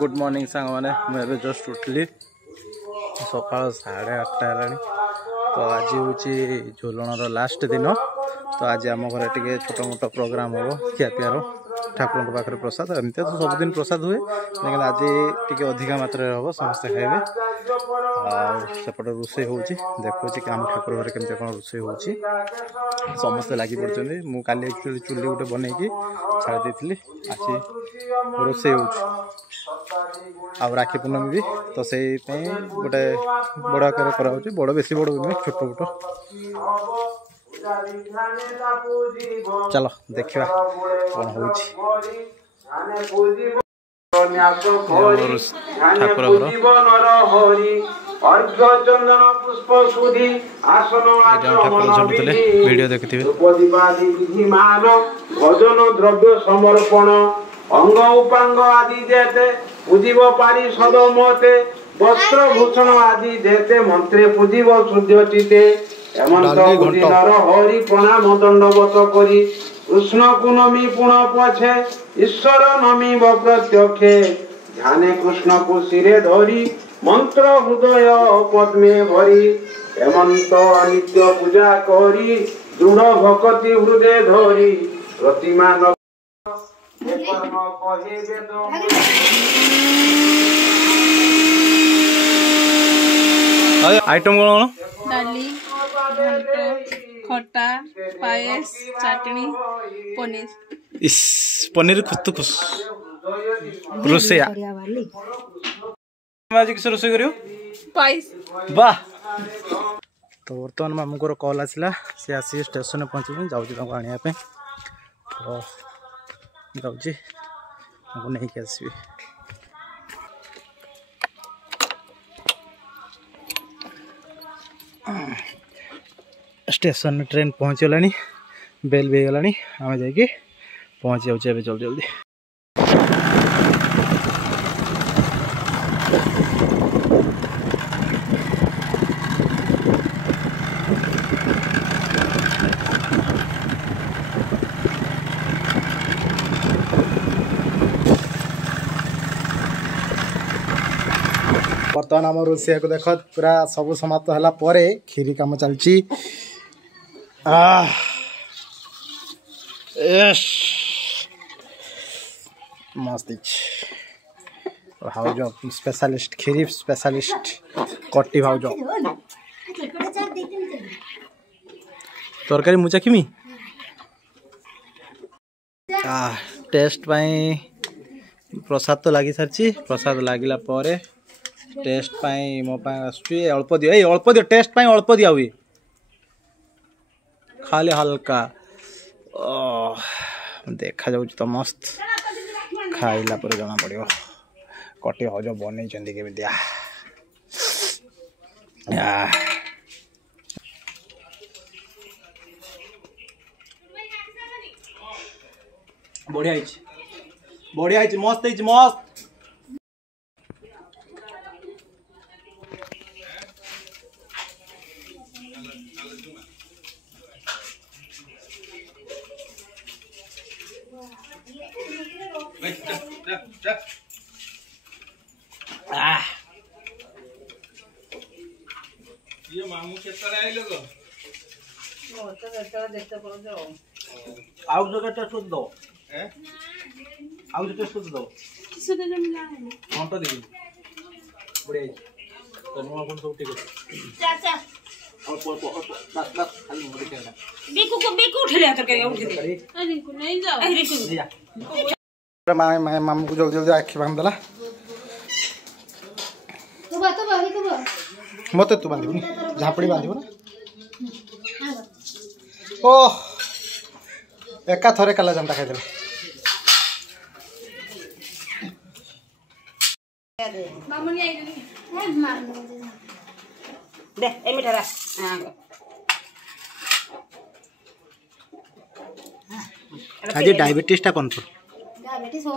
Good morning सांग मैंने मुझे जस्ट उठली सका 8:30 है। तो आज हूँ झुलण लास्ट दिन। तो आज आम घर टे छोट मोट प्रोग्राम हम खियापियार ठाकुर पाखे प्रसाद एमती तो सबुदिन प्रसाद हुए लेकिन आज टी अधिका मात्रा हम समस्ते खाइबे। सेपटे रोषे हो देखुची आम ठाकुर घर केमती कौन रोषे हो समस्ते लगी पड़ते। मु काली एक्चुअली चुली गोटे बनईकी छाड़ी देती आज रोषे हो राखी पूर्णमी भी तो से गोटे बड़ आकार कर बड़ बेसी बड़ छोट छोट चलो देखा कौन हो ठाकुर वीडियो देखते भजन द्रव्य समर्पण अंग उपांग आदि देते पूजिब पारिषद मते वस्त्र भूषण आदि देते मंत्रे पूजिब शुद्ध चिते हेमंत नर हरि प्रणाम दंडवत करी कृष्ण को नमी पुण पछे ईश्वर नमी प्रत्यक्षे ध्याने कृष्ण को सिरे धरी मंत्र हृदय पद्मे भरी हेमंत नित्य पूजा करी दृढ़ भक्ति हृदय धरी प्रतिमा आइटम कौन डाली खट्टा पायस चटनी पनीर इस पनीर खुद खुश रोसे आज किस रोसे करियो पायस वाह। तो बर्तमान मामू को कॉल आसला सी आसी स्टेशन में पहुँचे जाऊँ आने तो जाऊँ नहीं आसबि। स्टेशन में ट्रेन पहुँचला बेल भी गला आम जा पहुँच जाऊँ जल्दी जल्दी। बर्तमान आम रोषे को देख पूरा सब समाप्त होला परे खीरी काम चलची। मस्त भाउज स्पेशलिस्ट खीरी स्पेशलिस्ट कट्टी भाउज तरकारी मुचा किमी टेस्ट प्रसाद तो लगी सारी प्रसाद लगिला परे टेस्ट पाई मो अल्प दियो अल्प दियो टेस्ट पाई अल्प दिया हुई खाली हल्का देखा जाऊँ तो मस्त खाइला पर जना पड़ो कटी हज बन के दिया बढ़िया मस्त मस्त ये मामू केतले आइलो गो ओ तो केतले देखते पड़ो जो आउ जो केटा सुद दो हैं आउ जो सुद दो किसे दे मिला है कौन तो देखी बढ़िया तो नो अपन सब ठीक है चाचा और बस खाली मोड़ के बिकू उठले तर के उठ दे अरे को नहीं जाओ अरे को मामू को जल्दी जल्दी आखि बांध देला मत तू बांधि झापड़ी बांध ना ओह एका थरे काला जनता खाई दे ए मिठारा आज डायबिटीज टा कौन डायबिटीज हो